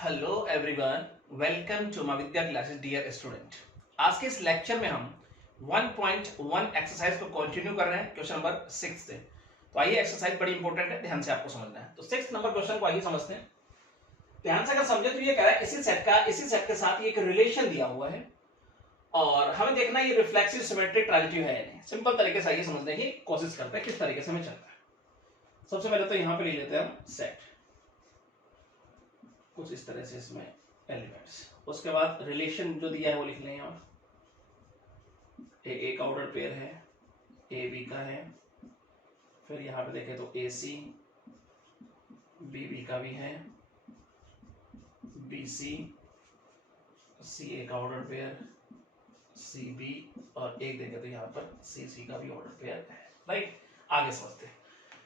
Hello everyone, welcome to my Vidya classes dear student. आज के इस लेक्चर में हम 1.1 एक्सरसाइज को कंटिन्यू कर रहे हैं क्वेश्चन नंबर 6 से। तो आइए, एक्सरसाइज बड़ी इंपॉर्टेंट है, ध्यान से आपको समझना है। तो 6 नंबर क्वेश्चन को आइए समझते हैं। ध्यान से अगर समझे तो ये कह रहा है इसी सेट के साथ एक रिलेशन दिया हुआ है और हमें देखना है ये रिफ्लेक्सिव सिमेट्रिक ट्रांजिटिव है या नहीं। सिंपल तरीके से आइए समझने की कोशिश करते हैं किस तरीके से हमें चलता है। सबसे पहले तो यहाँ पे ले लेते हैं हम सेट, कुछ इस तरह से इसमें एलिमेंट्स। उसके बाद रिलेशन जो दिया है वो लिख लें। और ए का ऑर्डर पेयर है, ए बी का है। फिर यहाँ पे देखें तो ए सी बी बी का भी है, बी सी सी ए का ऑर्डर पेयर, सी बी, और एक देखें तो यहाँ पर सी सी का भी ऑर्डर पेयर है। राइट, आगे समझते हैं।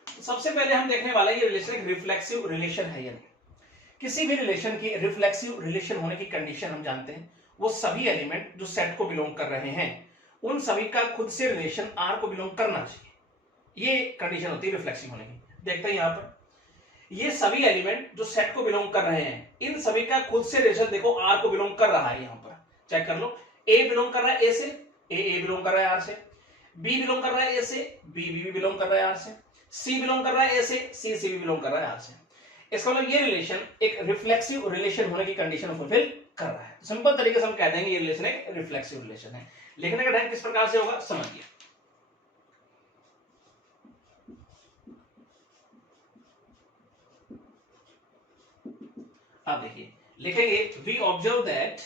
तो सबसे पहले हम देखने वाला ये रिलेशन एक रिफ्लेक्सिव रिलेशन है या नहीं। किसी भी रिलेशन की रिफ्लेक्सिव रिलेशन होने की कंडीशन हम जानते हैं, वो सभी एलिमेंट जो सेट को बिलोंग कर रहे हैं उन सभी का खुद से रिलेशन आर को बिलोंग करना चाहिए। ये कंडीशन होती है रिफ्लेक्सिव होने की। देखते हैं यहाँ पर ये सभी एलिमेंट जो सेट को बिलोंग कर रहे हैं इन सभी का खुद से रिलेशन देखो आर को बिलोंग कर रहा है। यहाँ पर चेक कर लो, ए बिलोंग कर रहा है ए से, ए बिलोंग कर रहा है आर से, बी बिलोंग कर रहा है ए से, बी बिलोंग कर रहा है आर से, सी बिलोंग कर रहा है ए से, सी भी बिलोंग कर रहा है आर से। इसका मतलब ये रिलेशन एक रिफ्लेक्सिव रिलेशन होने की कंडीशन फुलफिल कर रहा है। सिंपल तरीके से हम कह देंगे ये रिलेशन एक रिफ्लेक्सिव रिलेशन है। लिखने का ढंग किस प्रकार से होगा समझिए। आप देखिए, लिखेंगे वी ऑब्जर्व दैट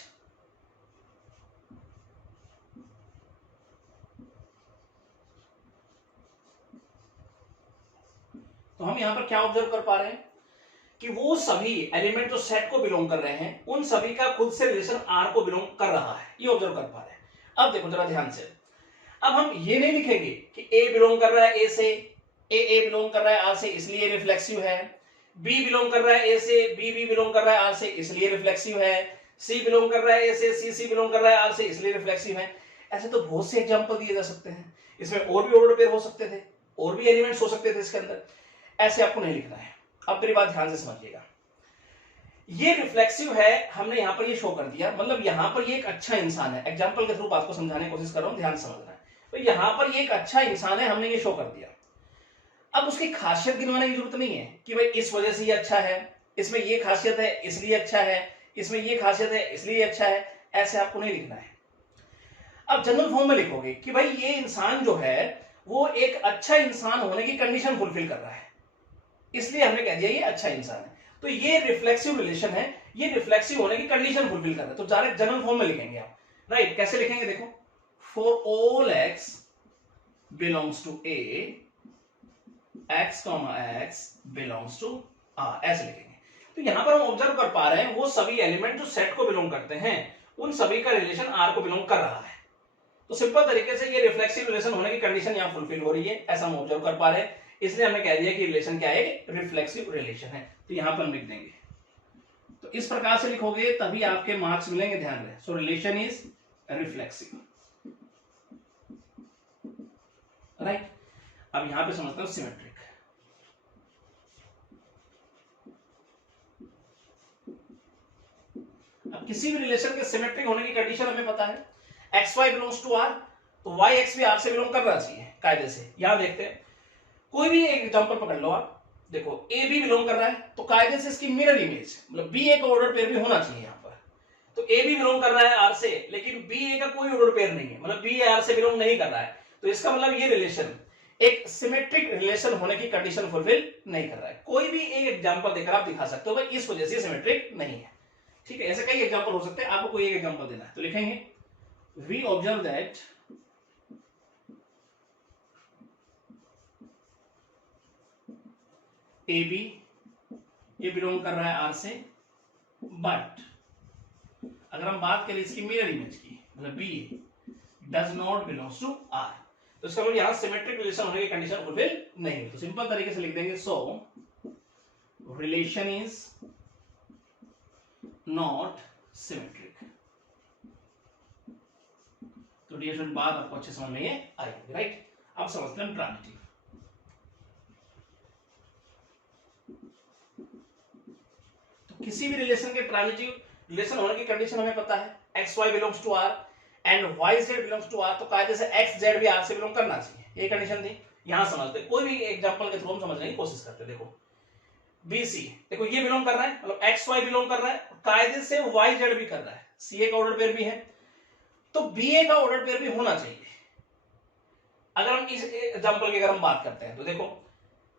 तो हम यहां पर क्या ऑब्जर्व कर पा रहे हैं कि वो सभी एलिमेंट जो सेट को बिलोंग कर रहे हैं उन सभी का खुद से रिलेशन आर को बिलोंग कर रहा है, ये ऑब्जर्व कर पा रहे हैं। अब देखो जरा ध्यान से, अब हम ये नहीं लिखेंगे कि ए बिलोंग कर रहा है ए से, ए बिलोंग कर रहा है आर से इसलिए रिफ्लेक्सिव है, बी बिलोंग कर रहा है ए से, बी बिलोंग कर रहा है आर से इसलिए रिफ्लेक्सिव है, सी बिलोंग कर रहा है ए से, सी बिलोंग कर रहा है आर से इसलिए रिफ्लेक्सिव है। ऐसे तो बहुत से एग्जांपल दिए जा सकते हैं। इसमें और भी ऑर्डर पेयर हो सकते थे, और भी एलिमेंट्स हो सकते थे इसके अंदर। ऐसे आपको नहीं लिखना है। अब मेरी बात ध्यान से समझिएगा, ये रिफ्लेक्सिव है हमने यहां पर ये शो कर दिया, मतलब यहां पर ये एक अच्छा इंसान है। एग्जांपल के थ्रू बात को समझाने की कोशिश कर रहा हूं, ध्यान समझना है। तो यहां पर ये एक अच्छा इंसान है, हमने ये शो कर दिया। अब उसकी खासियत गिनवाने की जरूरत नहीं है कि भाई इस वजह से ये अच्छा है, इसमें ये खासियत है इसलिए अच्छा है, इसमें ये खासियत है इसलिए अच्छा है। ऐसे आपको नहीं लिखना है। अब जनरल फॉर्म में लिखोगे कि भाई ये इंसान जो है वो एक अच्छा इंसान होने की कंडीशन फुलफिल कर रहा है, इसलिए हमने कह दिया ये अच्छा इंसान है। तो ये रिफ्लेक्सिव रिलेशन है, ये रिफ्लेक्सिव होने की कंडीशन फुलफिल कर रहा है। तो डायरेक्ट जनरल फॉर्म में लिखेंगे आप। राइट, कैसे लिखेंगे देखो, for all x belongs to A, x comma x belongs to R, ऐसे लिखेंगे। तो यहां पर हम ऑब्जर्व कर पा रहे हैं वो सभी एलिमेंट जो सेट को बिलोंग करते हैं उन सभी का रिलेशन आर को बिलोंग कर रहा है। तो सिंपल तरीके से ये रिफ्लेक्सिव रिलेशन होने की कंडीशन यहां फुलफिल हो रही है, ऐसा हम ऑब्जर्व कर पा रहे हैं। इसलिए हमने कह दिया कि रिलेशन क्या है, रिफ्लेक्सिव रिलेशन है। तो यहां पर हम लिख देंगे। तो इस प्रकार से लिखोगे तभी आपके मार्क्स मिलेंगे, ध्यान रहे। सो रिलेशन इज रिफ्लेक्सिव। राइट, अब यहां पे समझते हैं सिमेट्रिक। अब किसी भी रिलेशन के सिमेट्रिक होने की कंडीशन हमें पता है, x y belongs to R, तो वाई एक्स भी आर से बिलोंग करना चाहिए कायदे से। यहां देखते हैं, कोई भी एक एग्जांपल पकड़ लो आप। देखो ए बी बिलोंग कर रहा है तो कायदे से इसकी मिरर इमेज मतलब बी ए का ऑर्डर पेयर भी होना चाहिए यहां पर। तो ए बी बिलोंग कर रहा है आर से, लेकिन बी ए का कोई ऑर्डर पेयर नहीं है, मतलब बी ए आर से बिलोंग नहीं कर रहा है। तो इसका मतलब ये रिलेशन एक सिमेट्रिक रिलेशन होने की कंडीशन फुलफिल नहीं कर रहा है। कोई भी एक एग्जांपल देकर आप दिखा सकते हो भाई इस वजह से सिमेट्रिक नहीं है। ठीक है, ऐसे कई एग्जांपल हो सकते हैं, आपको कोई एक एग्जांपल देना है तो लिखेंगे we observe that a b ये बिलोंग कर रहा है आर से, बट अगर हम बात करें इसकी मिरर इमेज की मतलब b does not belongs to R, तो इसका मतलब यहां सिमेट्रिक रिलेशन होने की कंडीशन फुलफिल नहीं है। तो सिंपल तरीके से लिख देंगे सो रिलेशन इज नॉट सिमेट्रिक। तो डियर स्टूडेंट बात आपको अच्छे समझ में आएगी। राइट, अब समझते हैं ट्रांजिटिव। किसी भी रिलेशन के ट्रांजिटिव रिलेशन होने की कंडीशन हमें पता है, x y belongs to R and y z belongs to R, तो कायदे से एक्स जेड भी आर से बिलोंग करना चाहिए, ये कंडीशन थी। यहां समझते, कोई भी एग्जांपल के थ्रू हम समझने की कोशिश करते। देखो बी सी, देखो ये बिलोंग कर रहा है, मतलब एक्स वाई बिलोंग कर रहा है, कायदे से वाई जेड भी कर रहा है, सी ए का ऑर्डर पेयर भी है, तो बी ए का ऑर्डर पेयर भी होना चाहिए। अगर हम इस एग्जांपल की अगर हम बात करते हैं तो देखो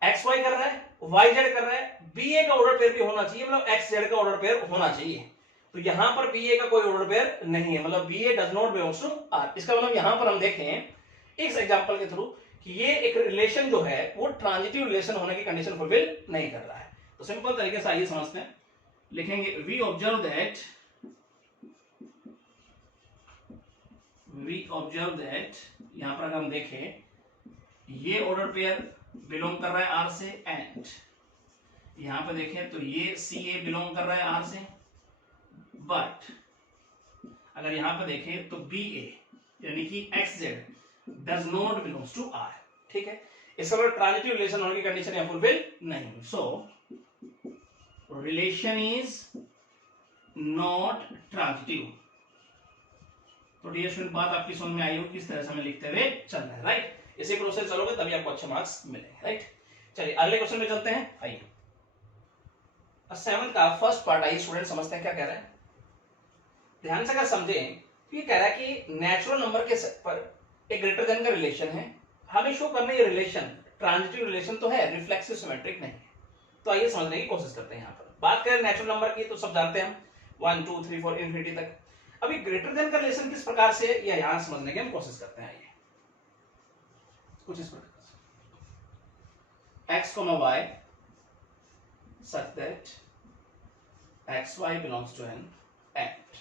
एक्स वाई कर रहा है, वाई जेड कर रहा है, बी ए का ऑर्डर पेयर भी होना चाहिए, मतलब एक्स जेड का ऑर्डर पेयर होना चाहिए। तो यहां पर बी ए का कोई ऑर्डर पेयर नहीं है, मतलब b a does not belongs to R. इसका मतलब यहां पर हम देखें इस एग्जांपल के थ्रू कि ये एक रिलेशन जो है वो ट्रांजिटिव रिलेशन होने की कंडीशन फुलफिल नहीं कर रहा है। तो सिंपल तरीके से आइए समझते हैं, लिखेंगे वी ऑब्जर्व दैट यहां पर अगर हम देखें ये ऑर्डर पेयर बिलोंग कर रहा है आर से, एंड यहां पर देखें तो ये सी ए बिलोंग कर रहा है आर से, बट अगर यहां पर देखें तो बी ए यानी कि x z does not belongs to R. ठीक है, इसका मतलब ट्रांजिटिव रिलेशन होने की कंडीशन यहां फुलफिल नहीं हुई। सो रिलेशन इज नॉट ट्रांजिटिव। तो डियर स्टूडेंट, बात आपकी समझ में आई हो किस तरह से हमें लिखते हुए चलना है, राइट? इसी प्रोसेस चलोगे तभी आपको अच्छे मार्क्स मिलेंगे, राइट? चलिए अगले क्वेश्चन में चलते हैं। आइए 7 का फर्स्ट पार्ट आइए स्टूडेंट समझते हैं क्या कह रहा है। ध्यान से अगर समझें तो ये कह रहा है कि नेचुरल नंबर के पर एक ग्रेटर देन का रिलेशन है, हमें शो करना ये रिलेशन ट्रांजिटिव रिलेशन तो है, रिफ्लेक्सिव सिमेट्रिक नहीं है। तो आइए समझने की कोशिश करते हैं। यहाँ पर बात करें नेचुरल नंबर की तो सब जानते हैं हम 1 2 3 4 इन्फिनिटी तक। अभी ग्रेटर देन का रिलेशन किस प्रकार से या यहां समझने की हम कोशिश करते हैं। आइए कुछ इस प्रकार से x, y such that x y belongs to n and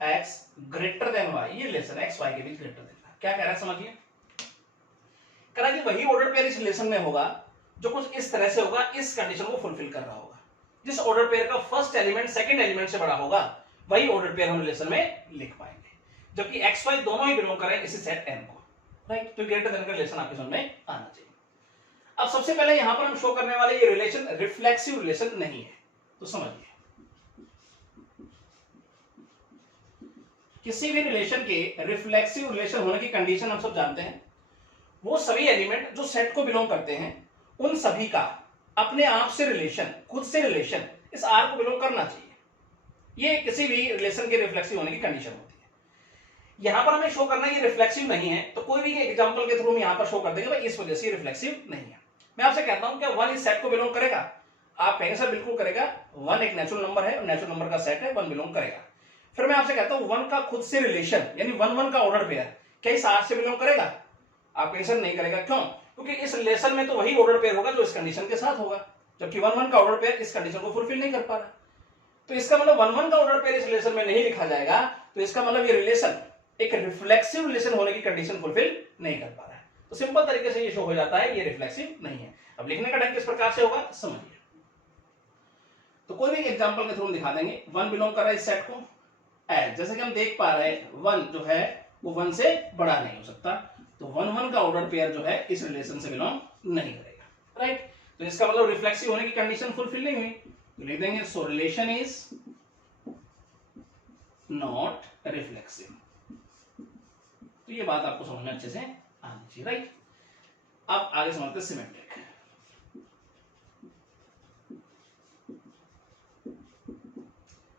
x greater than y, ये रिलेशन x y के बीच ग्रेटर देन का क्या कह रहा है समझिए। कह रहा है कि वही ऑर्डर पेयर इस रिलेशन में होगा जो कुछ इस तरह से होगा, इस कंडीशन को फुलफिल कर रहा होगा। जिस ऑर्डर पेयर का फर्स्ट एलिमेंट सेकंड एलिमेंट से बड़ा होगा वही ऑर्डर पेयर हम रिलेशन में लिख पाएंगे, जबकि एक्स वाई दोनों ही बिलोंग करें इसी सेट एन को, राइट? तो ग्रेटर देन का रिलेशन आपके समझ में आना चाहिए। अब सबसे पहले यहां पर हम शो करने वाले ये रिलेशन रिफ्लेक्सिव रिलेशन नहीं है, तो समझिए किसी भी रिलेशन के रिफ्लेक्सिव रिलेशन होने की कंडीशन हम सब जानते हैं, वो सभी एलिमेंट जो सेट को बिलोंग करते हैं उन सभी का अपने आप से रिलेशन, खुद से रिलेशन इस आर को बिलोंग करना चाहिए। ये किसी भी रिलेशन के रिफ्लेक्सिव होने की कंडीशन होती है। यहां पर हमें शो करना ये रिफ्लेक्सिव नहीं है, तो कोई भी एग्जांपल के थ्रू हम यहां पर शो कर देंगे भाई इस वजह से रिफ्लेक्सिव नहीं है। मैं आपसे कहता हूं क्या 1 इस सेट को बिलोंग करेगा? आप कहेंगे सर बिल्कुल करेगा, 1 एक नेचुरल नंबर है और नेचुरल नंबर का सेट है, 1 बिलोंग करेगा। फिर मैं आपसे कहता हूं 1 का खुद से रिलेशन यानी 1 1 का ऑर्डर पेयर क्या इस आर से बिलोंग करेगा? आप कहेंगे सर नहीं करेगा, क्यों? क्योंकि इस रिलेशन में तो वही ऑर्डर पेयर होगा जो इस कंडीशन के साथ होगा, जबकि 1 1 का ऑर्डर पेयर इस कंडीशन को फुलफिल नहीं कर पा रहा। तो इसका मतलब 1 1 का ऑर्डर पेयर इस रिलेशन में नहीं लिखा जाएगा, तो इसका मतलब ये रिलेशन एक रिफ्लेक्सिव रिलेशन होने की कंडीशन फुलफिल नहीं कर पा रहा है। तो सिंपल तरीके से ये शो हो जाता है ये रिफ्लेक्सिव नहीं है। अब लिखने का ढंग किस प्रकार से होगा समझिए। तो कोई भी एग्जांपल के थ्रू हम दिखा देंगे। 1 बिलोंग कर रहा है इस सेट को, एज जैसे कि हम देख पा रहे हैं 1 जो है वो 1 से बड़ा नहीं हो सकता, तो 1 1 का ऑर्डर पेयर जो है इस रिलेशन से बिलोंग नहीं करेगा, राइट? तो इसका मतलब रिफ्लेक्सिव होने की कंडीशन फुलफिल नहीं हुई, तो लिख देंगे सो रिलेशन इज नॉट रिफ्लेक्सिव। तो ये बात आपको समझ में अच्छे से आनी चाहिए, राइट? अब आगे समझते हैं सिमेट्रिक।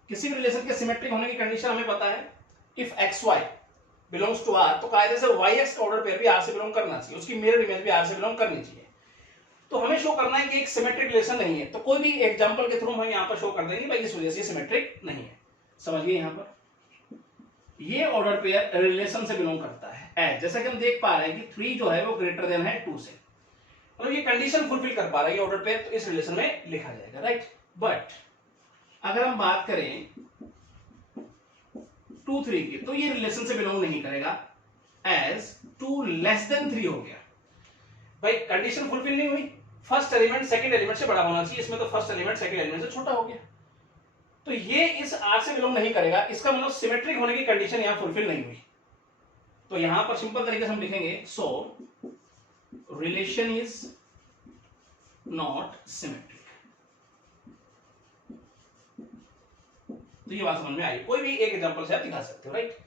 किसी भी रिलेशन के सिमेट्रिक होने की कंडीशन हमें पता है, if x y belongs to R, तो कायदे से वाई एक्स का ऑर्डर पेयर भी आर से बिलोंग करना चाहिए, उसकी मिरर इमेज भी आर से बिलोंग करनी चाहिए। तो हमें शो करना है कि एक सिमेट्रिक रिलेशन नहीं है, तो कोई भी एग्जांपल के थ्रू हम यहां पर शो कर देंगे भाई इस वजह से सिमेट्रिक नहीं है। समझिए यहां पर ये ऑर्डर पेयर रिलेशन से बिलोंग करता है, एज जैसा कि हम देख पा रहे हैं कि 3 जो है वो ग्रेटर देन है 2 से, मतलब ये कंडीशन फुलफिल कर पा रहा है ये ऑर्डर पेयर, तो इस रिलेशन में लिखा जाएगा, राइट? बट अगर हम बात करें 2 3 की, तो ये रिलेशन से बिलोंग नहीं करेगा, एज 2 लेस देन 3 हो गया। भाई कंडीशन फुलफिल नहीं हुई, फर्स्ट एलिमेंट सेकंड एलिमेंट से बड़ा होना चाहिए, इसमें तो फर्स्ट एलिमेंट सेकंड एलिमेंट से छोटा हो गया, तो ये इस आर से बिलोंग नहीं करेगा। इसका मतलब सिमेट्रिक होने की कंडीशन यहां फुलफिल नहीं हुई। तो यहां पर सिंपल तरीके से हम लिखेंगे सो रिलेशन इज नॉट सिमेट्रिक। तो ये बात समझ में आई, कोई भी एक एग्जांपल से आप दिखा सकते हो, राइट।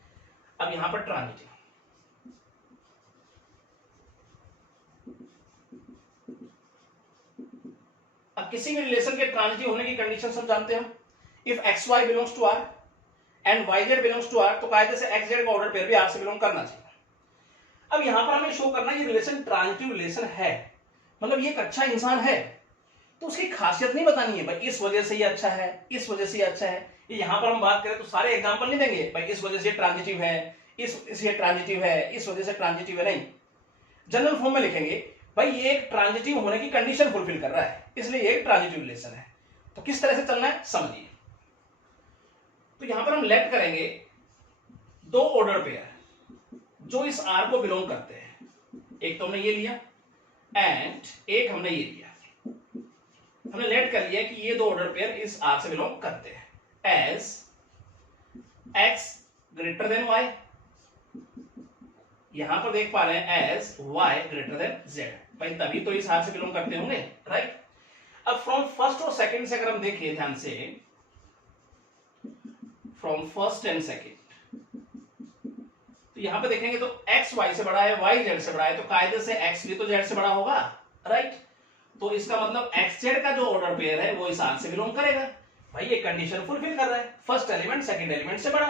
अब यहां पर ट्रांजिटिव, अब किसी भी रिलेशन के ट्रांजिटिव होने की कंडीशन सब जानते हो। If x y belongs to R and y z belongs to R, तो कायदे से एक्स जेड का ऑर्डर पेयर भी आर से बिलोंग करना चाहिए। अब यहां पर हमें शो करना ये रिलेशन ट्रांजिटिव रिलेशन है, मतलब ये एक अच्छा इंसान है, तो उसकी खासियत नहीं बतानी है भाई इस वजह से ये अच्छा है, इस वजह से ये अच्छा है। यहां पर हम बात करें तो सारे एग्जांपल नहीं देंगे भाई इस वजह से ट्रांजिटिव है, इस ये ट्रांजिटिव है, इस वजह से ट्रांजिटिव है, नहीं। जनरल फॉर्म में लिखेंगे भाई ये एक ट्रांजिटिव होने की कंडीशन फुलफिल कर रहा है, इसलिए ये एक ट्रांजिटिव रिलेशन है। तो किस तरह से चलना है समझिए। तो यहां पर हम लेट करेंगे दो ऑर्डर पेयर जो इस आर को बिलोंग करते हैं, एक तो हमने ये लिया एंड एक हमने ये लिया। हमने लेट कर लिया कि ये दो ऑर्डर पेयर इस आर से बिलोंग करते हैं as x greater than y, यहां पर देख पा रहे हैं as y greater than z, भाई तभी तो इस आर से बिलोंग करते होंगे, राइट। अब फ्रॉम फर्स्ट और सेकंड से अगर हम देखें ध्यान से, फ्रॉम फर्स्ट एंड सेकंड, तो यहां पे देखेंगे तो x y से बड़ा है, y z से बड़ा है, तो कायदे से x भी तो z से बड़ा होगा, राइट। तो इसका मतलब x z का जो ऑर्डर पेयर है वो इस r से बिलोंग करेगा, भाई ये कंडीशन फुलफिल कर रहा है, फर्स्ट एलिमेंट सेकंड एलिमेंट से बड़ा,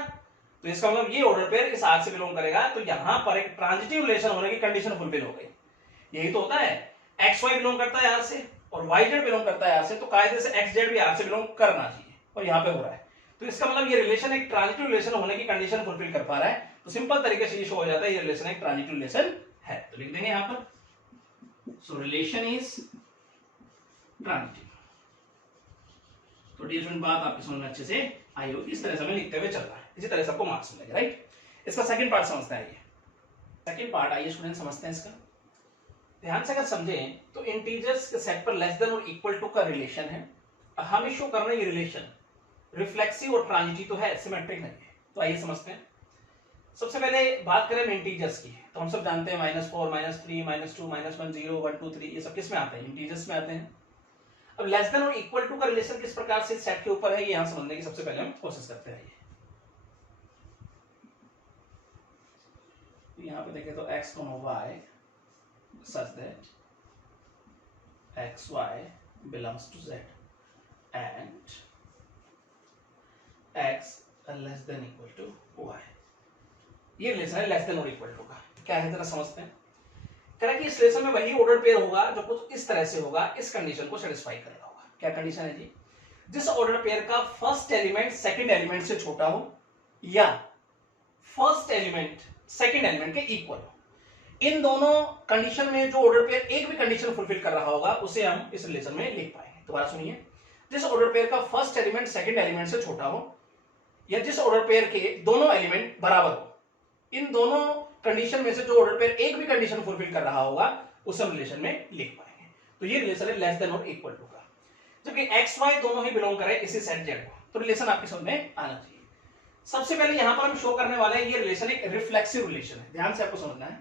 तो इसका मतलब ये ऑर्डर पेयर इस r से बिलोंग करेगा। तो यहां पर एक ट्रांजिटिव रिलेशन होने की कंडीशन फुलफिल हो गई। यही तो होता है, x y बिलोंग करता है r से और y z बिलोंग करता है r से, तो कायदे से x z भी r से बिलोंग करना चाहिए, और यहां पे हो रहा है। तो इसका मतलब ये रिलेशन एक ट्रांजिटिव रिलेशन होने की कंडीशन फुलफिल कर पा रहा है। तो सिंपल तरीके से ये शो हो जाता है ये रिलेशन एक ट्रांजिटिव रिलेशन है। तो लिख देंगे यहां पर, सो रिलेशन इज ट्रांजिटिव। तो डियर स्टूडेंट बात आपकी समझ में अच्छे से आई होगी, इस तरह से हमें लिखते हुए चल रहा है, इसी तरह से आपको मार्क्स मिलेगा, राइट। इसका सेकंड पार्ट समझते हैं, सेकंड पार्ट आइए स्टूडेंट समझते हैं इसका। ध्यान से अगर समझें तो इंटीजर्स के सेट पर लेस देन और इक्वल टू का रिलेशन है, हमें शो करना ये रिलेशन रिफ्लेक्सिव और ट्रांजिटिव तो है, सिमेट्रिक नहीं है। तो आइए समझते हैं। सबसे पहले बात करें इंटीजर्स की, तो हम सब जानते हैं -4 -3 -2 -1 0 1 2 3 ये सब किस में आते हैं, इंटीजर्स में आते हैं। अब लेस देन और इक्वल टू का रिलेशन किस प्रकार से सेट के ऊपर है ये यहां समझने की सबसे पहले हम कोशिश करते हैं। यहां पे देखें तो x, y such that x y belongs to z and x less than equal to y, ये रिलेशन है लेस देन और इक्वल टू का। क्या है जरा समझते हैं। कह रहा है कि इस रिलेशन में वही ऑर्डर पेयर होगा जो कुछ इस तरह से होगा, इस कंडीशन को सेटिस्फाई कर रहा होगा। क्या कंडीशन है जी, जिस ऑर्डर पेयर का फर्स्ट एलिमेंट सेकंड एलिमेंट से छोटा हो या फर्स्ट एलिमेंट सेकंड एलिमेंट के इक्वल हो। इन दोनों कंडीशन में जो ऑर्डर पेयर एक भी कंडीशन फुलफिल कर रहा होगा उसे हम इस रिलेशन में लिख पाएंगे। दोबारा सुनिए, जिस ऑर्डर पेयर का फर्स्ट एलिमेंट सेकंड एलिमेंट से छोटा हो या जिस ऑर्डर पेयर के दोनों एलिमेंट बराबर हो, इन दोनों कंडीशन में से जो ऑर्डर पेयर एक भी कंडीशन फुलफिल कर रहा होगा उसे हम रिलेशन में लिख पाएंगे। तो ये रिलेशन है लेस देन और इक्वल टू का, जबकि एक्स वाई दोनों ही बिलोंग करें इसी सेट जेड को, तो रिलेशन आपकी समझ में आना चाहिए। सबसे पहले यहां पर हम शो करने वाले हैं ये रिलेशन एक रिफ्लेक्सिव रिलेशन है, ध्यान से आपको समझना है।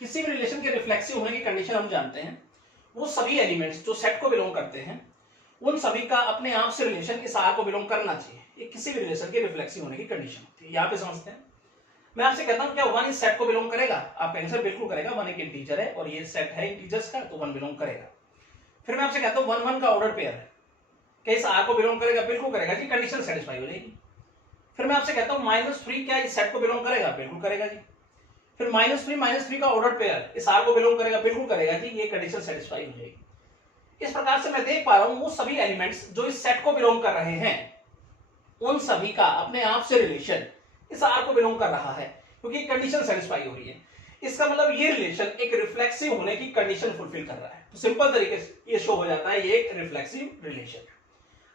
किसी भी रिलेशन के रिफ्लेक्सिव होने की कंडीशन हम जानते हैं, वो सभी एलिमेंट्स जो सेट को बिलोंग करते हैं उन सभी का अपने आप से रिलेशन इस आर को बिलोंग करना चाहिए। ये किसी भी रिलेशन के रिफ्लेक्सिव होने की कंडीशन होती है। यहां पे समझते हैं। मैं आपसे कहता हूं क्या 1 इस सेट को बिलोंग करेगा, आप कहेंगे सर बिल्कुल करेगा, 1 एक इंटीजर है और ये सेट है इंटीजर्स का, तो 1 बिलोंग करेगा। फिर मैं आपसे कहता हूं 1 1 का ऑर्डर पेयर है, क्या इस आर को बिलोंग करेगा, बिल्कुल करेगा जी, कंडीशन सेटिस्फाई हो जाएगी। फिर मैं आपसे कहता हूं -3 क्या इस सेट को बिलोंग करेगा, बिल्कुल करेगा जी। फिर -3 का ऑर्डर पेयर इस आर को बिलोंग करेगा, बिल्कुल करेगा जी, ये कंडीशन सेटिस्फाई हो जाएगी। इस प्रकार से मैं देख पा रहा हूं वो सभी एलिमेंट्स जो इस सेट को बिलोंग कर रहे हैं उन सभी का अपने आप से रिलेशन इस आर को बिलोंग कर रहा है, क्योंकि कंडीशन सेटिस्फाई हो रही है। इसका मतलब ये रिलेशन एक रिफ्लेक्सिव होने की कंडीशन फुलफिल कर रहा है। तो सिंपल तरीके से ये शो हो जाता है ये एक रिफ्लेक्सिव रिलेशन।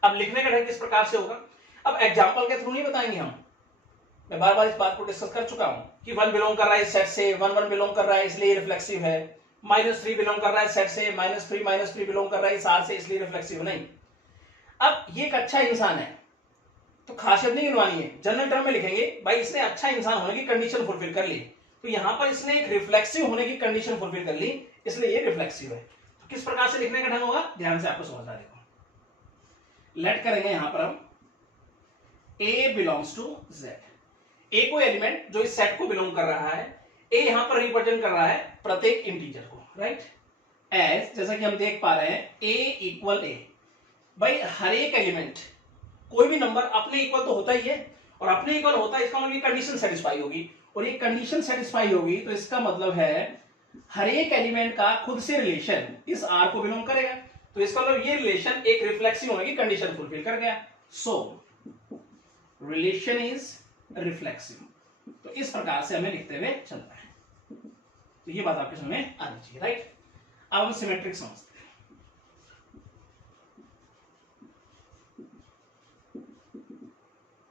अब लिखने का ढंग किस प्रकार से होगा, अब एग्जांपल के थ्रू नहीं बताएंगे हम, मैं बार बार इस बात को डिस्कस कर चुका हूं कि 1 बिलोंग कर रहा है इस सेट से, 1 1 बिलोंग कर रहा है इसलिए रिफ्लेक्सिव है, -3 बिलोंग कर रहा है सेट से, -3 बिलोंग कर रहा है इस आर से इसलिए रिफ्लेक्सिव नहीं। अब ये एक अच्छा इंसान है तो खासियत नहीं गिनवानी है, जनरल टर्म में लिखेंगे भाई इसने अच्छा इंसान होने की कंडीशन फुलफिल कर ली, तो यहां पर इसने एक रिफ्लेक्सिव होने की कंडीशन फुलफिल कर ली इसलिए ये रिफ्लेक्सिव है। किस प्रकार से लिखने का ढंग होगा, ध्यान से आपको समझना। देखो लेट करेंगे यहां पर हम A बिलोंग्स टू Z। ए कोई एलिमेंट जो इस सेट को बिलोंग कर रहा है, ए यहां पर रिप्रेजेंट कर रहा है प्रत्येक इंटीजर को, राइट। एज जैसा कि हम देख पा रहे हैं A इक्वल A, भाई हर एक एलिमेंट कोई भी नंबर अपने इक्वल तो होता ही है, और अपने इक्वल होता है इसका मतलब ये कंडीशन सेटिस्फाई होगी, और ये कंडीशन सेटिस्फाई होगी तो इसका मतलब है हर एक एलिमेंट का खुद से रिलेशन इस आर को बिलोंग करेगा, तो इसका मतलब ये रिलेशन एक रिफ्लेक्सिव होने की कंडीशन फुलफिल कर गया। सो रिलेशन इज रिफ्लेक्सिव, तो इस प्रकार से हमें लिखते हुए चलना है। तो ये बात आपके समझ में आनी चाहिए, राइट। अब हम सिमेट्रिक समझते हैं।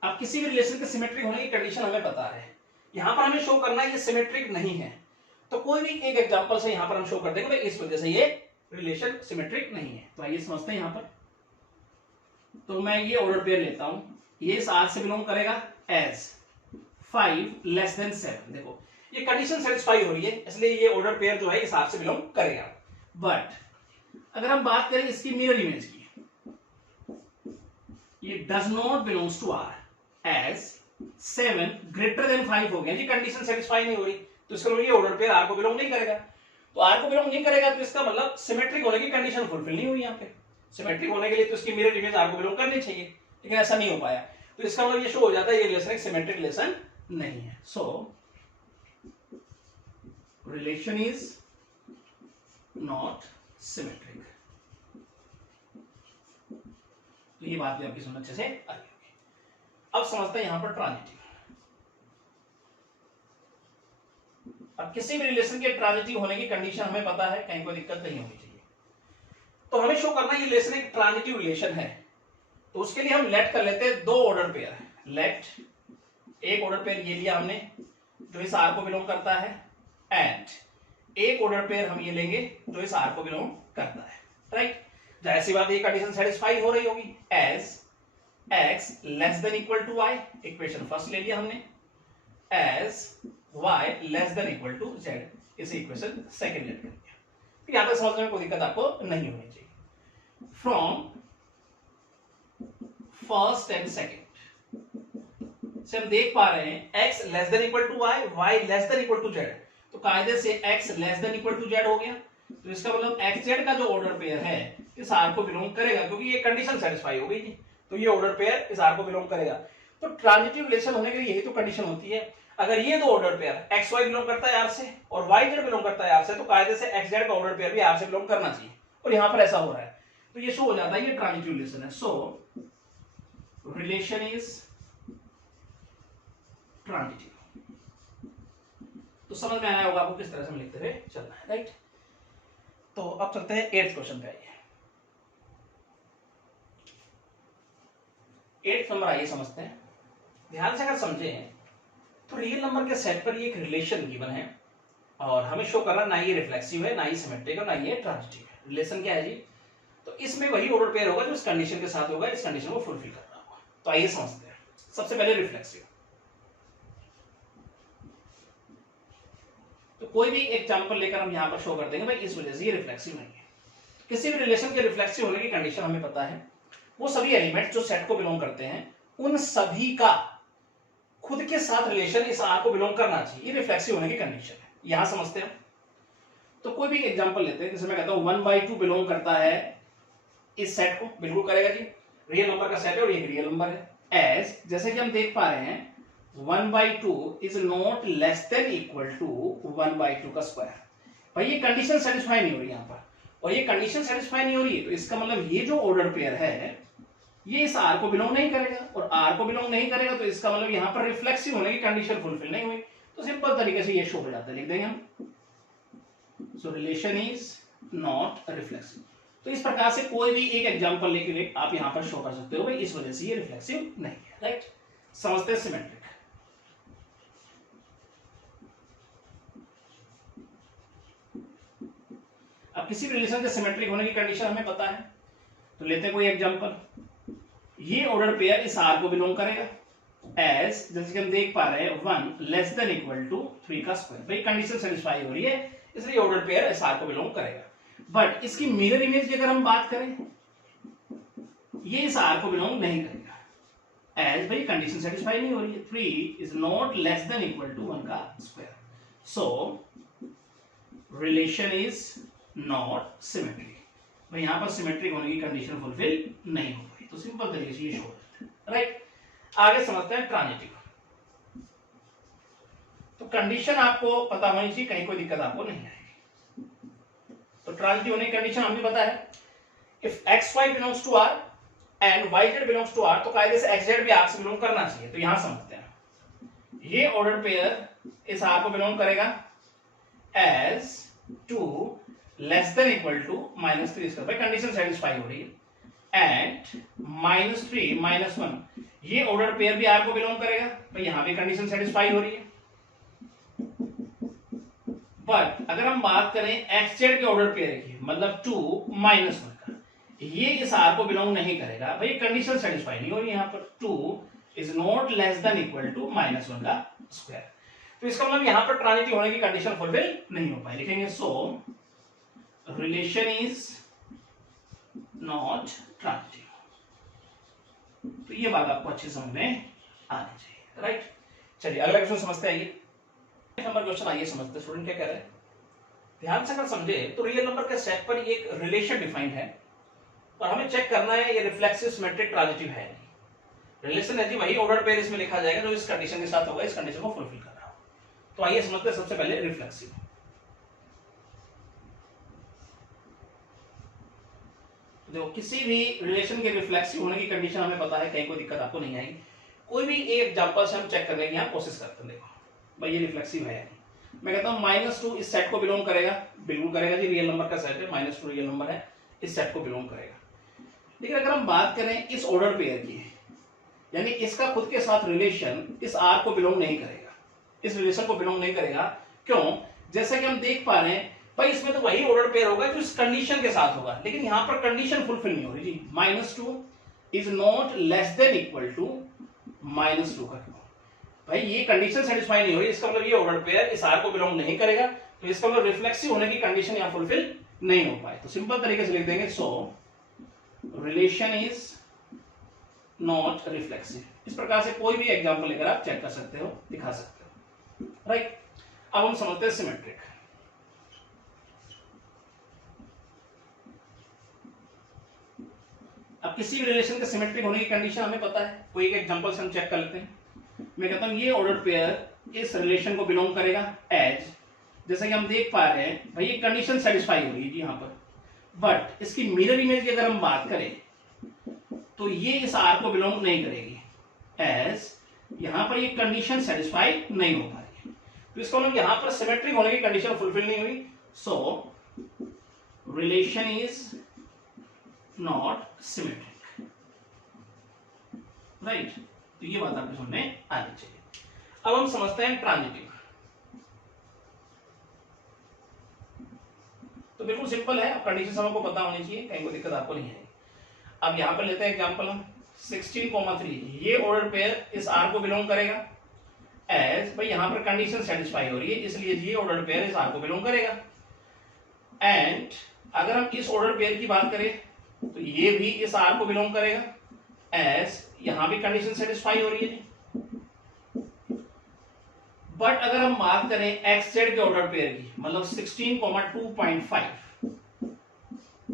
अब किसी भी रिलेशन के सिमेट्रिक होने की कंडीशन हमें पता है, यहां पर हमें शो करना है ये सिमेट्रिक नहीं है, तो कोई भी एक एग्जांपल से यहां पर हम शो कर देंगे भाई इस वजह से ये रिलेशन सिमेट्रिक नहीं है। तो आइए समझते हैं यहां पर। तो मैं ये ऑर्डर पेयर लेता हूं, ये इस आर से बिलोंग करेगा एज 5 लेस देन 7। देखो ये कंडीशन सेटिस्फाई हो रही है, इसलिए ये ऑर्डर पेयर जो है इस आर से बिलोंग करेगा। बट अगर हम बात करें इसकी मिरर इमेज की, ये does not belongs to R as 7 greater than 5 हो गया, ये कंडीशन सेटिस्फाई नहीं हो रही, तो इसका मतलब ये ऑर्डर पेयर आर को बिलोंग नहीं करेगा। तो आर को बिलोंग नहीं करेगा तो इसका मतलब सिमेट्रिक होने की कंडीशन फुलफिल नहीं हुई। यहाँ पे सिमेट्रिक होने के लिए तो इसकी मिरर इमेज आर को बिलोंग करनी चाहिए, लेकिन ऐसा नहीं हो पाया, तो इसका मतलब ये शो हो जाता है ये रिलेशन एक सिमेट्रिक रिलेशन नहीं है। सो रिलेशन इज नॉट सिमेट्रिक। तो ये बात भी आपकी समझ अच्छे से आ गई होगी। अब समझते हैं यहां पर ट्रांजिटिव। अब किसी भी रिलेशन के ट्रांजिटिव होने की कंडीशन हमें पता है, कहीं कोई दिक्कत नहीं होनी चाहिए। तो हमें शो करना है ये रिलेशन एक ट्रांजिटिव रिलेशन है, तो उसके लिए हम लेट कर लेते हैं 2 ऑर्डर पेयर। लेट एक ऑर्डर पेयर ये लिया हमने जो इस आर को बिलोंग करता है, एंड एक ऑर्डर पेयर हम ये लेंगे जो इस आर को बिलोंग करता है, राइट। जाहिर सी बात ये कंडीशन सेटिस्फाई हो रही होगी। As x less than equal to y, equation first ले लिया हमने, as y less than equal to z, इसे इक्वेशन सेकंड लेट कर दिया। यहां तक समझने में कोई दिक्कत आपको नहीं होनी चाहिए। फ्रॉम फर्स्ट एंड सेकंड से हम देख पा रहे हैं x less than equal to y, y less than equal to z, तो कायदे से x less than equal to z हो गया, तो इसका मतलब xz का जो ऑर्डर पेयर है इस r को बिलोंग करेगा, क्योंकि ये कंडीशन सेटिस्फाई हो गई थी, तो ये ऑर्डर पेयर इस r को बिलोंग करेगा। तो ट्रांजिटिव रिलेशन होने के लिए यही तो कंडीशन होती है। अगर ये दो ऑर्डर पेयर xy बिलोंग करता है r से और yz बिलोंग करता है r से, तो कायदे से xz का ऑर्डर पेयर भी r से बिलोंग करना चाहिए, और यहां पर ऐसा हो रहा है, तो ये शो हो जाता है ये ट्रांजिटिव रिलेशन है। सो रिलेशन इज ट्रांजिटिव। तो समझ में आया होगा आपको किस तरह से हम लिखते हुए चलना है, राइट। तो अब चलते हैं 8th क्वेश्चन पे। आइए 8th नंबर आइए समझते हैं। ध्यान से अगर समझे तो रियल नंबर के सेट पर ये एक रिलेशन गिवन है, और हमें शो करना ना ये रिफ्लेक्सिव है, ना ही सिमेट्रिक है, ना ये ट्रांजिटिव है। रिलेशन क्या है जी, तो इसमें वही ऑर्डर पेयर होगा जो इस कंडीशन के साथ होगा, इस कंडीशन को फुलफिल कर रहा होगा। तो आइए समझते हैं। सबसे पहले रिफ्लेक्सिव, तो कोई भी एग्जांपल लेकर हम यहां पर शो कर देंगे भाई इस वजह से ये रिफ्लेक्सिव नहीं है। किसी भी रिलेशन के रिफ्लेक्सिव होने की कंडीशन हमें पता है, वो सभी एलिमेंट जो सेट को बिलोंग करते हैं उन सभी का खुद के साथ रिलेशन इस आर को बिलोंग करना चाहिए, ये रिफ्लेक्सिव होने की कंडीशन है। यहां समझते हैं। तो कोई भी एग्जांपल लेते हैं, जैसे मैं कहता हूं 1/2 बिलोंग करता है इस सेट को, बिल्कुल करेगा जी, रियल नंबर का सेट है और ये रियल नंबर है। एज जैसे कि हम देख पा रहे हैं 1/2 is not less than equal to 1/2 का स्क्वायर। भाई ये कंडीशन सेटिस्फाई नहीं हो रही यहां पर, और ये कंडीशन सेटिस्फाई नहीं हो रही है, तो इसका मतलब ये जो ऑर्डर पेयर है ये इस आर को बिलोंग नहीं करेगा, और आर को बिलोंग नहीं करेगा तो इसका मतलब यहां पर रिफ्लेक्सिव होने की कंडीशन फुलफिल नहीं हुई। तो सिंपल तरीके से ये शो हो जाता है, लिख देंगे हम। सो रिलेशन इज नॉट रिफ्लेक्सिव। तो इस प्रकार से कोई भी एक एग्जांपल लेके आप यहां पर शो कर सकते हो भाई इस वजह से ये रिफ्लेक्सिव नहीं है, राइट। समझते हैं सिमेट्रिक। अब किसी भी रिलेशन के सिमेट्रिक होने की कंडीशन हमें पता है, तो लेते हैं कोई एग्जांपल। ये ऑर्डर पेयर इस आर को बिलोंग करेगा, एज जैसे कि हम देख पा रहे हैं 1 लेस देन इक्वल टू 3 का स्क्वायर। भाई कंडीशन सेटिस्फाई हो रही है, इसलिए ऑर्डर पेयर इस आर को बिलोंग करेगा। बट इसकी मिरर इमेज की अगर हम बात करें, ये इस आर को बिलोंग नहीं करेगा। एज भाई कंडीशन सेटिस्फाई नहीं हो रही है, 3 is not less than equal to 1 का square, so relation is not symmetric. भाई यहां पर सिमेट्रिक होने की कंडीशन फुलफिल नहीं हो गई, तो सिंपल तरीके से ये शो करते हैं, राइट। आगे समझते हैं ट्रांजिटिव। तो कंडीशन आपको पता होनी चाहिए, कहीं कोई दिक्कत आपको नहीं आएगी। तो ट्रांजिटिव होने की कंडीशन हमें पता है, if x y belongs to R and y z belongs to R, तो कायदे से एक्स जेड भी आर से बिलोंग करना चाहिए। तो यहां समझते हैं, ये ऑर्डर पेयर इस आर को बिलोंग करेगा as 2 less than equal to -3 इसका, भाई कंडीशन सेटिस्फाई हो रही है, एंड -3 -1 ये ऑर्डर पेयर भी आर को बिलोंग करेगा, भाई यहां भी कंडीशन सेटिस्फाई हो रही है। बट अगर हम बात करें एक्स जेड के ऑर्डर पेयर की, मतलब 2 -1 का, ये इस आर को बिलोंग नहीं करेगा, भाई कंडीशन सेटिस्फाई नहीं हो रही, यहां पर 2 is not less than equal to -1 का स्क्वायर। तो इसका मतलब यहां पर ट्रांजिटिव होने की कंडीशन फुलफिल नहीं हो पाई। लिखेंगे सो रिलेशन इज नॉट ट्रांजिटिव। तो ये बात आपको अच्छी समझ में आनी चाहिए, राइट। चलिए अगला क्वेश्चन समझते हैं। आइए नंबर क्वेश्चन आइए समझते हैं। स्टूडेंट क्या कह रहे हैं, ध्यान से अगर समझे तो रियल नंबर के सेट पर एक रिलेशन डिफाइंड है और हमें चेक करना है ये रिफ्लेक्सिव सिमेट्रिक ट्रांजिटिव है नहीं। रिलेशन है जी वही ऑर्डर पेयर इसमें लिखा जाएगा जो इस कंडीशन के साथ होगा, इस कंडीशन को फुलफिल कर रहा हो। तो आइए समझते हैं सबसे पहले रिफ्लेक्सिव। जो किसी भी रिलेशन के रिफ्लेक्सिव होने की कंडीशन हमें पता है, कहीं कोई दिक्कत आपको नहीं आएगी। कोई भी एक एग्जांपल से हम चेक करने की यहाँ कोशिश करते हैं। देखो भाई ये रिफ्लेक्सिव है, मैं कहता हूँ -2 इस सेट को बिलोंग करेगा, बिल्कुल करेगा जी, रियल नंबर का सेट है, -2 रियल नंबर है, इस सेट को बिलोंग करेगा। लेकिन अगर हम बात करें इस ऑर्डर पेयर की, यानी इसका खुद के साथ रिलेशन इस आर को बिलोंग नहीं करेगा, इस रिलेशन को बिलोंग नहीं करेगा। क्यों? जैसा कि हम देख पा रहे हैं भाई इसमें तो वही ऑर्डर पेयर होगा जो इस कंडीशन के साथ होगा, लेकिन यहां पर कंडीशन फुलफिल नहीं हो रही जी। -2 is not less than equal to -2 का, भाई ये कंडीशन सेटिस्फाई नहीं हो रही, इसका मतलब ये ऑर्डर पेयर इस आर को बिलोंग नहीं करेगा, तो इसका मतलब रिफ्लेक्सिव होने की कंडीशन यहां फुलफिल नहीं हो पाए। तो सिंपल तरीके से लिख देंगे सो रिलेशन इज नॉट रिफ्लेक्सिव। इस प्रकार से कोई भी एग्जांपल लेकर आप चेक कर सकते हो, दिखा सकते हो, राइट। अब हम समझते हैं सिमेट्रिक। अब किसी भी रिलेशन के सिमेट्रिक होने की कंडीशन हमें पता है, कोई एक एग्जांपल से हम चेक कर लेते हैं। मैं कहता हूं ये ऑर्डर पेयर इस रिलेशन को बिलोंग करेगा एज, जैसे कि हम देख पा रहे हैं भाई ये कंडीशन सेटिस्फाई हो रही है जी यहां पर, बट इसकी मिरर इमेज की अगर हम बात करें तो ये इस आर को बिलोंग नहीं करेगी, एज यहां पर ये कंडीशन सेटिस्फाई नहीं हो पा रही। तो इसका मतलब यहां पर सिमेट्रिक होने की कंडीशन फुलफिल नहीं हुई, सो relation is not symmetric, right. तो ये बात आपको समझ में आनी चाहिए। अब हम समझते हैं ट्रांजिटिव। तो बिल्कुल सिंपल है, कंडीशन सबको पता होनी चाहिए, कहीं कोई दिक्कत आपको नहीं आएगी। अब यहां पर लेते हैं एग्जांपल हम 16,3, ये ऑर्डर पेयर इस आर को बिलोंग करेगा एज, भाई यहां पर कंडीशन सेटिस्फाई हो रही है, इसलिए ये ऑर्डर पेयर इस आर को बिलोंग करेगा। एंड अगर हम इस ऑर्डर पेयर की बात करें तो ये भी इस आर को बिलोंग करेगा एज, यहां भी कंडीशन सेटिस्फाई हो रही है। बट अगर हम बात करें एक्स जेड के ऑर्डर पेयर की, मतलब 16,2.5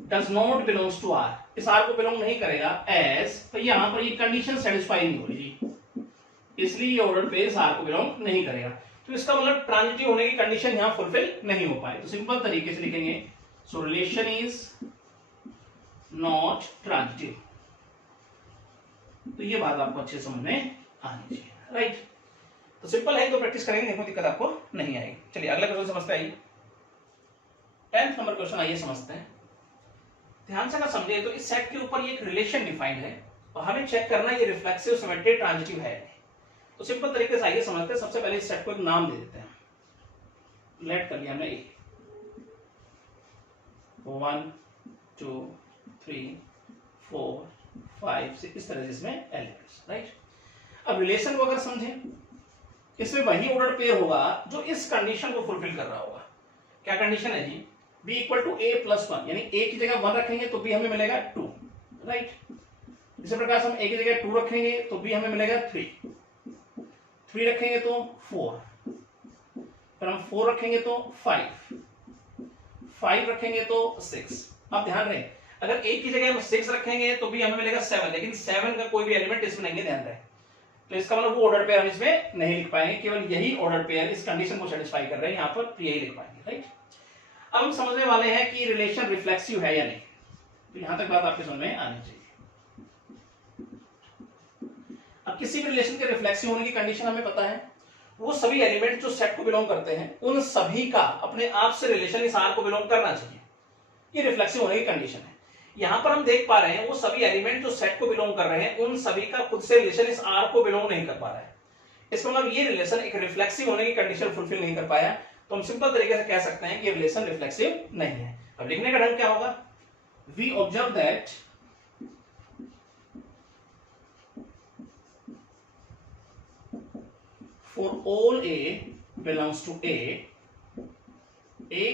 does not belongs to R, इस आर को बिलोंग नहीं करेगा एज, तो यहां पर ये कंडीशन सेटिस्फाई नहीं हो रही जी, इसलिए ये ऑर्डर पेयर इस आर को बिलोंग नहीं करेगा। तो इसका मतलब ट्रांजिटिव होने की कंडीशन यहां फुलफिल नहीं हो पाए। तो सिंपल तरीके से लिखेंगे सो रिलेशन इज नॉट ट्रांजिटिव। तो ये बात आपको अच्छे समझ में आनी चाहिए, राइट। तो सिंपल है, तो प्रैक्टिस करेंगे, देखो दिक्कत आपको नहीं आएगी। चलिए अगला क्वेश्चन समझते हैं। 10th नंबर क्वेश्चन आइए समझते हैं। ध्यान से ना समझे तो इस सेट के ऊपर ये एक रिलेशन डिफाइंड है और हमें चेक करना है ये रिफ्लेक्सिव सिमेट्रिक ट्रांजिटिव है। तो सिंपल तरीके से आइए समझते हैं। सबसे पहले इस सेट को एक नाम दे देते हैं, लेट कर लिया हमने ए, 1 2 3 4 5 6, इस तरह से इसमें एलिमेंट्स, राइट। अब रिलेशन को अगर समझें, इसमें वही ऑर्डर पेयर होगा जो इस कंडीशन को फुलफिल कर रहा होगा। क्या कंडीशन है जी? b equal to a plus 1, यानी a की जगह 1 रखेंगे तो b हमें मिलेगा 2, राइट। इसी प्रकार से हम a की जगह 2 रखेंगे तो b हमें मिलेगा 3 रखेंगे तो 4, फिर हम 4 रखेंगे तो 5 रखेंगे तो 6। अब ध्यान रहे, अगर a की जगह हम 6 रखेंगे तो b हमें मिलेगा 7, लेकिन 7 का कोई भी एलिमेंट इसमें नहीं है, ध्यान रहे। तो इसका मतलब वो ऑर्डर पेयर हम इसमें नहीं लिख पाएंगे, केवल यही ऑर्डर पेयर इस कंडीशन को सेटिस्फाई कर रहे हैं, यहाँ पर तो यही लिख पाएंगे, राइट। अब हम समझने वाले हैं कि रिलेशन रिफ्लेक्सिव है या नहीं, तो यहां तक बात आपके समझ में आनी चाहिए। अब किसी भी रिलेशन के रिफ्लेक्सिव होने की कंडीशन हमें पता है, वो सभी एलिमेंट जो सेट को बिलोंग करते हैं उन सभी का अपने आप से रिलेशन इस आर को बिलोंग करना चाहिए, ये रिफ्लेक्सिव होने की कंडीशन है। यहां पर हम देख पा रहे हैं वो सभी एलिमेंट जो सेट को बिलोंग कर रहे हैं उन सभी का खुद से रिलेशन इस आर को बिलोंग नहीं कर पा रहा है। इसका मतलब ये रिलेशन एक रिफ्लेक्सिव होने की कंडीशन फुलफिल नहीं कर पाया, तो हम सिंपल तरीके से कह सकते हैं कि रिलेशन रिफ्लेक्सिव नहीं है। अब लिखने का ढंग क्या होगा, we observe that for all a belongs to a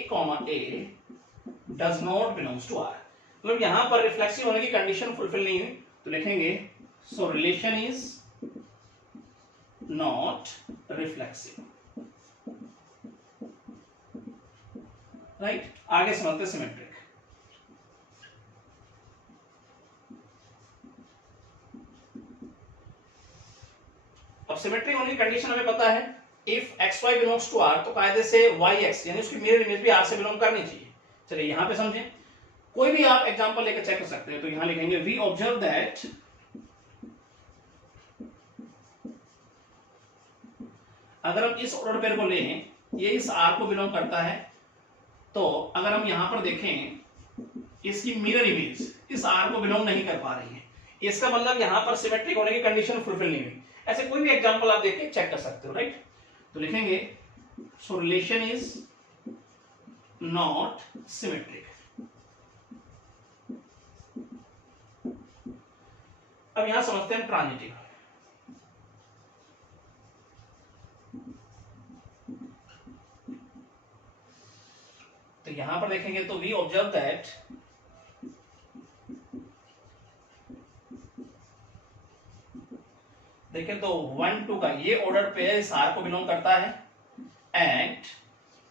comma a does not belongs to r। मतलब यहां पर रिफ्लेक्सिव होने की कंडीशन फुलफिल नहीं हुई, तो लिखेंगे सो relation is not reflexive, right. आगे समझते सिमेट्रिक। अब सिमेट्रिक होने की कंडीशन हमें पता है, if x y belongs to R तो कायदे से वाई एक्स यानी उसकी मिरर इमेज भी आर से बिलोंग करनी चाहिए। चलिए यहां पे समझें, कोई भी आप एग्जांपल लेकर चेक कर सकते हैं, तो यहां लिखेंगे वी ऑब्जर्व दैट अगर हम इस ऑर्डर पेयर को लें, ये इस आर को बिलोंग करता है, तो अगर हम यहां पर देखें इसकी मिरर इमेज इस आर को बिलोंग नहीं कर पा रही है, इसका मतलब यहां पर सिमेट्रिक होने की कंडीशन फुलफिल नहीं हुई। ऐसे कोई भी एग्जांपल आप देख के चेक कर सकते हो, राइट। तो लिखेंगे सो रिलेशन इज नॉट सिमेट्रिक। अब यहां समझते हैं ट्रांजिटिव। तो यहां पर देखेंगे तो वी ऑब्जर्व दैट देखें तो 1 2 का ये ऑर्डर पेयर इस आर को बिलोंग करता है, एंड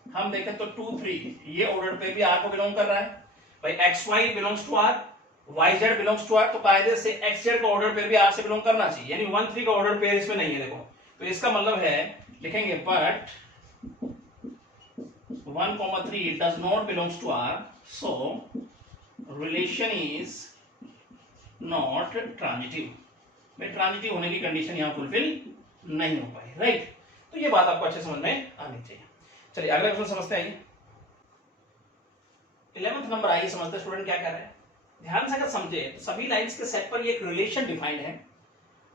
हम देखें तो 2 3 ये ऑर्डर पेयर भी आर को बिलोंग कर रहा है। भाई x y belongs to R, y z belongs to R, तो कायदे से एक्स जेड का ऑर्डर पेयर भी आर से बिलोंग करना चाहिए, यानी 1 3 का ऑर्डर पेयर इसमें नहीं है। देखो तो इसका मतलब है, लिखेंगे but 1 3 does not belongs to R, so relation is not transitive. Transitive होने की कंडीशन यहां फुलफिल नहीं हो पाई, राइट। तो ये बात आपको अच्छे समझ में आनी चाहिए। चलिए अगला क्वेश्चन समझते हैं। 11th नंबर आइए समझते हैं स्टूडेंट क्या कर रहे हैं। ध्यान से अगर समझे तो सभी लाइंस के सेट पर ये एक रिलेशन डिफाइंड है,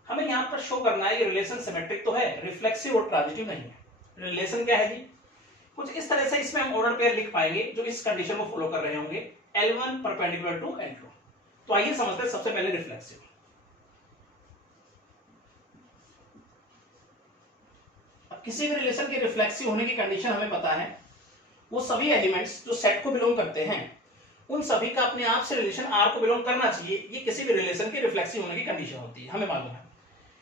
हमें यहां पर शो करना है ये रिलेशन सिमेट्रिक तो है, रिफ्लेक्सिव और ट्रांजिटिव नहीं है। रिलेशन क्या है जी, कुछ इस तरह से इसमें हम ऑर्डर पेयर लिख पाएंगे जो इस कंडीशन को फॉलो कर रहे होंगे, L1 परपेंडिकुलर टू L2। तो आइए समझते हैं सबसे पहले रिफ्लेक्सिव। किसी भी रिलेशन के रिफ्लेक्सिव होने की कंडीशन हमें पता है, वो सभी एलिमेंट्स जो सेट को बिलोंग करते हैं उन सभी का अपने आप से रिलेशन आर को बिलोंग करना चाहिए। ये किसी भी रिलेशन के रिफ्लेक्सिव होने की कंडीशन होती है, हमें मालूम है।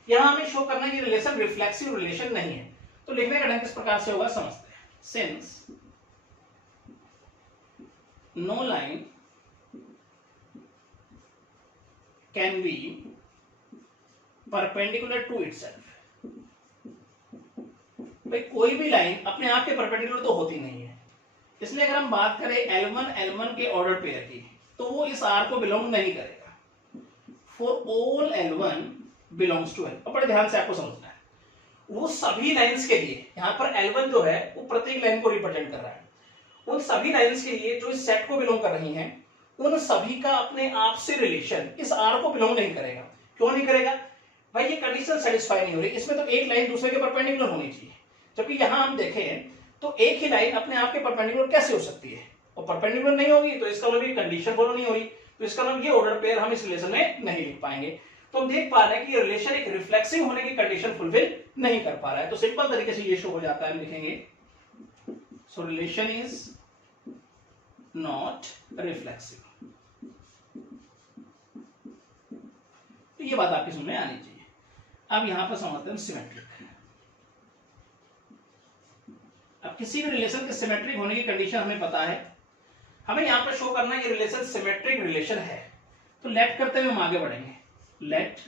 यहां हमें शो करना है कि रिलेशन रिफ्लेक्सिव रिलेशन नहीं है, तो लिखने का ढंग किस प्रकार से होगा समझते हैं। Since no line can be perpendicular to itself, भाई कोई भी लाइन अपने आप के परपेंडिकुलर तो होती नहीं है, इसलिए अगर हम बात करें L1 के ऑर्डर पेयर की तो वो इस R को बिलोंग नहीं करेगा। For all L1 belongs to L, और बड़े ध्यान से आपको समझना है, वो सभी लाइंस के लिए यहां पर L1 जो है वो प्रत्येक लाइन को रिप्रेजेंट कर रहा है, उन सभी लाइंस के लिए जो इस सेट को बिलोंग कर रही हैं उन सभी का अपने आप से रिलेशन इस R को बिलोंग नहीं करेगा। क्यों नहीं करेगा भाई, ये कंडीशन सेटिस्फाई नहीं हो रही, इसमें तो एक लाइन दूसरे के परपेंडिकुलर होनी चाहिए, जबकि यहां हम देखें तो एक ही लाइन अपने आप के परपेंडिकुलर कैसे हो सकती है, और परपेंडिकुलर नहीं होगी तो इसका मतलब ये कंडीशन फॉलो नहीं हो रही, तो इसका मतलब ये ऑर्डर पेयर हम इस रिलेशन में नहीं लिख पाएंगे। तो हम देख पा रहे हैं कि ये रिलेशन एक रिफ्लेक्सिव होने की कंडीशन फुलफिल नहीं कर पा रहा है, तो सिंपल तरीके से ये शो हो जाता है, हम लिखेंगे सो रिलेशन इज नॉट रिफ्लेक्सिव। तो ये बात आपकी समझ में आनी चाहिए। अब यहां पर समझते हैं सिमेट्रिक। अब किसी भी रिलेशन के सिमेट्रिक होने की कंडीशन हमें पता है, हमें यहां पर शो करना है ये रिलेशन सिमेट्रिक रिलेशन है। तो लेट करते हुए हम आगे बढ़ेंगे। लेट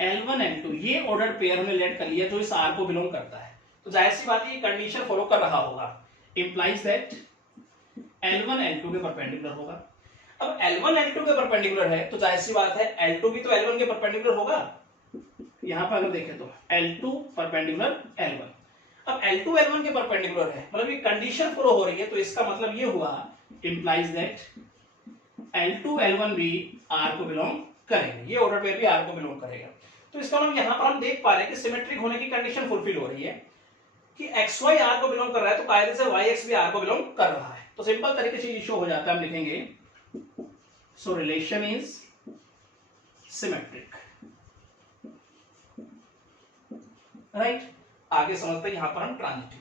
L1 L2 ये ऑर्डर पेयर हमने लेट कर लिया जो इस R को बिलोंग करता है। तो जाहिर सी बात है ये कंडीशन फॉलो कर रहा होगा, इंप्लाइज दैट L1 L2 के परपेंडिकुलर होगा। अब L1 L2 के परपेंडिकुलर है तो जाहिर सी बात है L2 भी तो L1 के परपेंडिकुलर होगा। यहां पर अगर देखें तो L2 परपेंडिकुलर L1। अब L2 L1 के परपेंडिकुलर है, मतलब ये कंडीशन फॉलो हो रही है, तो इसका मतलब ये हुआ इंप्लाइज दैट L2 L1 भी R को बिलोंग करेंगे, ये ऑर्डर पेयर भी R को बिलोंग करेगा। तो इसका मतलब यहां पर हम देख पा रहे हैं कि सिमेट्रिक होने की कंडीशन फुलफिल हो रही है कि XY R को बिलोंग कर रहा है, तो कायदे से YX भी R को बिलोंग कर रहा है। तो सिंपल तरीके से ये शो हो जाता है, हम लिखेंगे सो रिलेशन इज सिमेट्रिक, राइट। आगे समझते हैं यहां पर हम ट्रांजिटिव।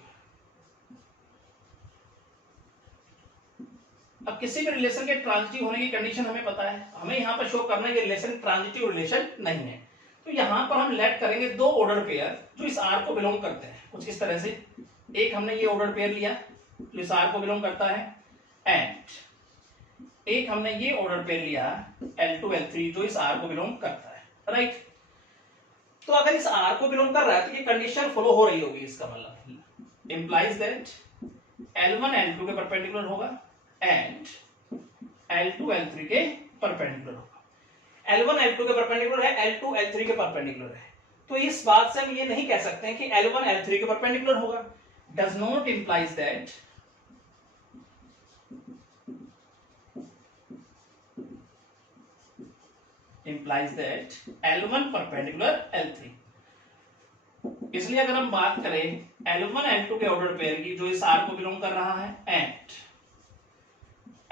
अब किसी भी रिलेशन के ट्रांजिटिव होने की कंडीशन हमें पता है, हमें यहां पर शो करना है ये रिलेशन ट्रांजिटिव रिलेशन नहीं है। तो यहां पर हम लेट करेंगे दो ऑर्डर पेयर जो इस R को बिलोंग करते हैं, कुछ इस तरह से। एक हमने ये ऑर्डर पेयर लिया जो इस R को बिलोंग करता है, एंड एक हमने ये ऑर्डर पेयर लिया L2 L3 जो इस R को बिलोंग करता है, राइट। तो अगर इस R को बिलोंग कर रहा है तो ये कंडीशन फॉलो हो रही होगी, इसका मतलब इंप्लाइज दैट L1 L2 के परपेंडिकुलर होगा एंड L2 L3 के परपेंडिकुलर होगा। L1 L2 के परपेंडिकुलर है, L2 L3 के परपेंडिकुलर है। तो इस बात से हम ये नहीं कह सकते हैं कि L1 L3 के परपेंडिकुलर होगा। Does not implies that implies that L1 perpendicular L3। इसलिए अगर हम बात करें L1 L2 के ऑर्डर पेयर की जो इस R को बिलोंग कर रहा है एंड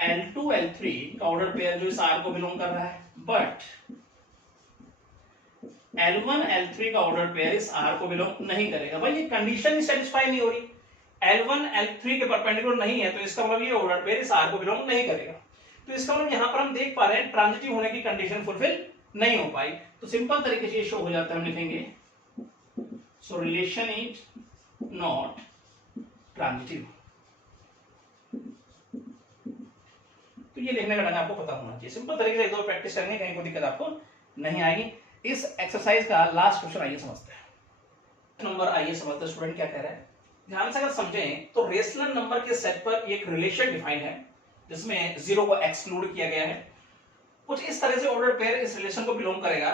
L2 L3 का ऑर्डर पेयर जो इस R को बिलोंग कर रहा है, बट L1 L3 का ऑर्डर पेयर इस R को बिलोंग नहीं करेगा। भाई ये कंडीशन ही सेटिस्फाई नहीं हो रही, L1 L3 के परपेंडिकुलर नहीं है, तो इसका मतलब ये ऑर्डर पेयर इस R को बिलोंग नहीं करेगा। तो इसका मतलब यहां पर हम देख पा रहे हैं ट्रांजिटिव होने की कंडीशन फुलफिल नहीं हो पाई। तो सिंपल तरीके से ये शो हो जाता है, हम लिखेंगे सो रिलेशन इज नॉट ट्रांजिटिव। तो ये लिखने का ढंग आपको पता होना चाहिए। सिंपल तरीके से एक दो प्रैक्टिस करनी, कहीं कोई दिक्कत आपको नहीं आएगी। इस एक्सरसाइज का लास्ट क्वेश्चन आइए समझते हैं। नंबर आइए समझते हैं स्टूडेंट क्या कह रहा है। ध्यान से अगर समझें तो रेशनल नंबर के सेट पर एक रिलेशन डिफाइन है जिसमें 0 को एक्सक्लूड किया गया है। कुछ इस तरह से ऑर्डर पेयर इस रिलेशन को बिलोंग करेगा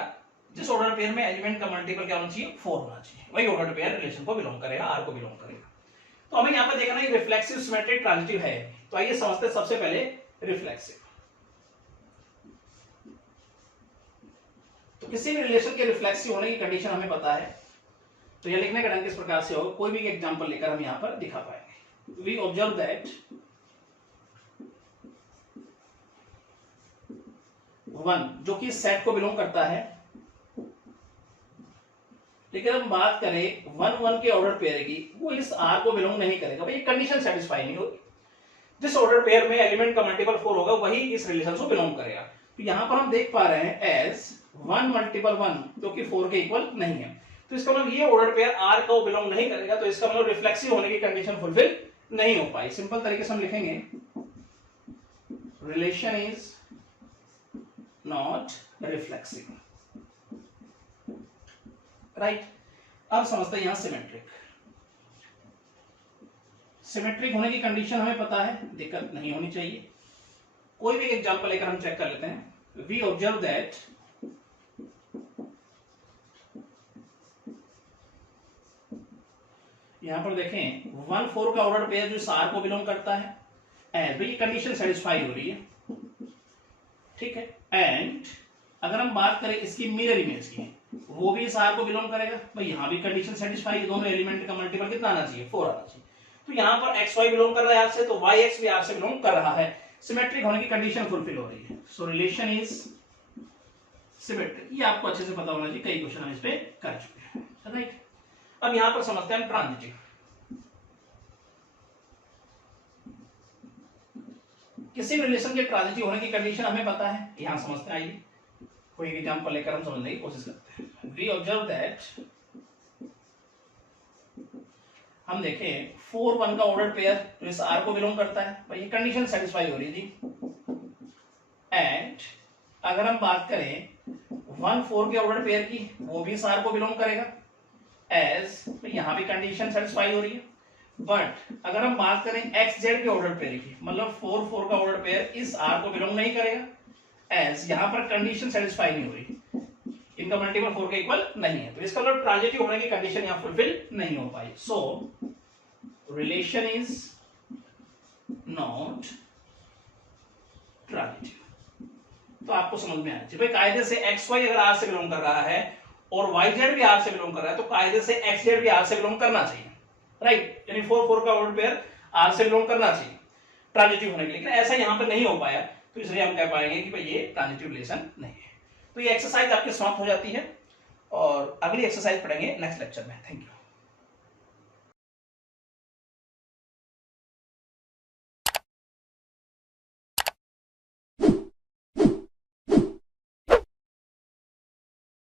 जिस ऑर्डर पेयर में एलिमेंट का मल्टीपल क्या होना चाहिए, 4 होना चाहिए। वही ऑर्डर पेयर रिलेशन को बिलोंग करेगा, R को बिलोंग करेगा। तो हमें यहाँ पे देखना है रिफ्लेक्सिव सिमेट्रिक ट्रांजिटिव है। तो आइए समझते हैं सबसे पहले रिफ्लेक्सिव। तो किसी भी रिलेशन के रिफ्लेक्सिव होने की कंडीशन हमें पता है। तो यह लिखने का ढंग किस प्रकार से होगा, कोई भी एग्जांपल लेकर हम यहां पर दिखा पाएंगे। वी ऑब्जर्व दैट 1 जो कि सेट को बिलोंग करता है, लेकिन हम बात करें 1 1 के ऑर्डर पेयर की, वो इस R को बिलोंग नहीं करेगा। भाई ये कंडीशन सेटिस्फाई नहीं होगी। जिस ऑर्डर पेयर में एलिमेंट का मल्टीपल 4 होगा वही इस रिलेशन को बिलोंग करेगा। तो यहां पर हम देख पा रहे हैं एज 1 मल्टीपल 1 जो कि 4 के इक्वल नहीं है। तो इसका मतलब ये ऑर्डर पेयर R को बिलोंग नहीं करेगा। तो इसका मतलब रिफ्लेक्सिव होने की कंडीशन फुलफिल नहीं हो पाई। सिंपल तरीके से हम लिखेंगे relation is not reflexive, right. अब समझते हैं यहां सिमेट्रिक। सिमेट्रिक होने की कंडीशन हमें पता है, दिक्कत नहीं होनी चाहिए। कोई भी एग्जांपल लेकर हम चेक कर लेते हैं। वी ऑब्जर्व दैट यहां पर देखें 1 4 का ऑर्डर पेयर जो इस R को बिलोंग करता है एंड ये कंडीशन सेटिस्फाई हो रही है, ठीक है। एंड अगर हम बात करें इसकी मिरर इमेज की, वो भी इस R को बिलोंग करेगा। भाई यहां भी कंडीशन सेटिस्फाई है, दोनों एलिमेंट का मल्टीपल कितना आना चाहिए, 4 आना चाहिए। तो यहां पर XY बिलोंग कर रहा है R से, तो YX भी R से बिलोंग कर रहा है। सिमेट्रिक होने की कंडीशन फुलफिल हो रही है। सो रिलेशन इज सिमेट्रिक। ये आपको अच्छे से पता होना चाहिए, कई क्वेश्चन हम इस पे कर चुके हैं, राइट। अब यहां पर समझते हैं हम ट्रांजिटिव। किसी भी रिलेशन के ट्रांजिटिव होने की कंडीशन हमें पता है, यहां समझते हैं। आइए कोई एग्जांपल लेकर हम समझने की कोशिश करते हैं। वी ऑब्जर्व दैट, हम देखें 4 1 का ऑर्डर पेयर तो इस आर को बिलोंग करता है, भाई ये कंडीशन सेटिस्फाई हो रही थी। एंड अगर हम बात करें 1 4 के ऑर्डर पेयर की, वो भी इस आर को बिलोंग करेगा, एज यहां भी कंडीशन सेटिस्फाई हो रही है। बट अगर हम बात करें एक्स जेड के ऑर्डर पेयर की, मतलब 4 4 का ऑर्डर पेयर इस आर को बिलोंग नहीं करेगा, एज यहां पर कंडीशन सेटिस्फाई नहीं हो रही, इनका मल्टीपल 4 के इक्वल नहीं है, तो इसका मतलब ट्रांजिटिव होने की कंडीशन यहां फुलफिल नहीं हो पाई। So relation is not transitive. तो आपको समझ में आना चाहिए भाई, कायदे से एक्स वाई अगर आर से बिलोंग कर रहा है और वाई जेड भी आर से बिलोंग कर रहा है, तो कायदे से एक्स जेड भी आर से बिलोंग करना चाहिए, राइट। यानी 4 4 का ऑर्डर पेयर आर से बिलोंग करना चाहिए ट्रांजिटिव होने के लिए, लेकिन ऐसा यहां पर नहीं हो पाया, तो इसलिए हम कह पाएंगे कि भाई ये ट्रांजिटिव रिलेशन नहीं है। तो ये एक्सरसाइज आपकी समाप्त हो जाती है और अगली एक्सरसाइज पढ़ेंगे नेक्स्ट लेक्चर में। Thank you.